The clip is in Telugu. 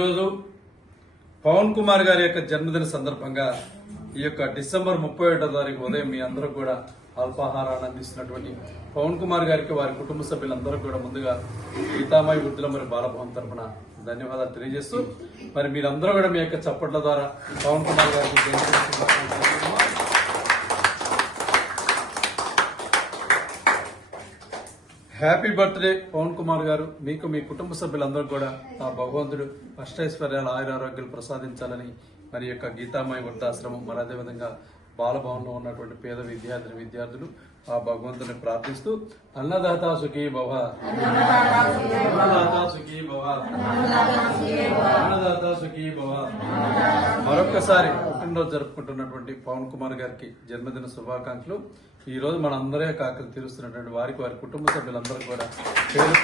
ఈరోజు పవన్ కుమార్ గారి యొక్క జన్మదిన సందర్భంగా ఈ యొక్క డిసెంబర్ 31వ తారీఖు ఉదయం మీ అందరూ కూడా అల్పాహారాన్ని అందిస్తున్నటువంటి పవన్ కుమార్ గారికి వారి కుటుంబ సభ్యులందరూ కూడా ముందుగా గీతామాయి వృద్ధుల మరి బాలభవన్ తరఫున ధన్యవాదాలు తెలియజేస్తూ మరి మీరందరూ కూడా మీ యొక్క చప్పట్ల ద్వారా పవన్ కుమార్ గారికి హ్యాపీ బర్త్డే పవన్ కుమార్ గారు. మీకు మీ కుటుంబ సభ్యులందరూ కూడా ఆ భగవంతుడు అష్టైశ్వర్యాలు ఆయురారోగ్యాలు ప్రసాదించాలని మరి యొక్క గీతామయ వృద్ధాశ్రమం మరి అదేవిధంగా బాలభవన్లో ఉన్నటువంటి పేద విద్యార్థులు ఆ భగవంతుని ప్రార్థిస్తూ అన్నదాత సుఖీ భవ, అన్నదాత సుఖీ భవ, అన్నదాత సుఖీ భవ. మరొక్కసారి పుట్టినరోజు జరుపుకుంటున్నటువంటి పవన్ కుమార్ గారికి జన్మదిన శుభాకాంక్షలు. ఈ రోజు మనందరే కాకలు తీరుస్తున్నటువంటి వారి కుటుంబ సభ్యులందరూ కూడా పేరు